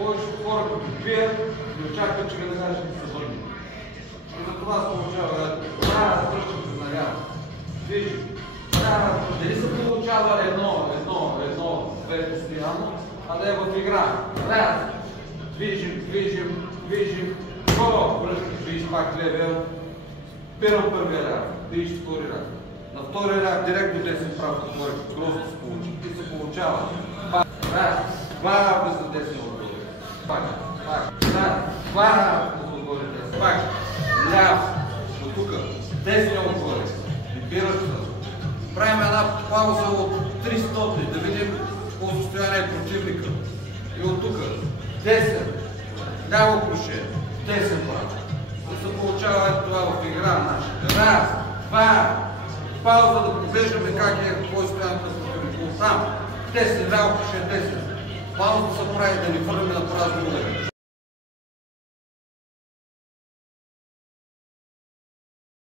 Повечето хора, като пият, не очакват, че веднага ще се върне. И за това се получава, трябва да връщам се наряд. Вижи, дали се получава едно-две постоянно, а да е в игра. Раз, движим, го, връщам, виж пак левел, спирам първия ряд, виж втори ряд. На втория ряд директно десен прав отгоре, грозно се получи и се получава. Раз, два без десен отгоре. Пак, два отгоре десен. Пак, ляв, до тук, десен отгоре. Вибираш се. Правим една пауза от 300, да видим какво състояние е противника. И от тук, 10, ляво круше, 10 прав. Да се получава това в игра наша. Раз, два, пауза да поглеждаме как е, какво е стоянето на противника. Оттам, 10, ляво круше, 10. Пауза се прави да ни върнем на празно удар.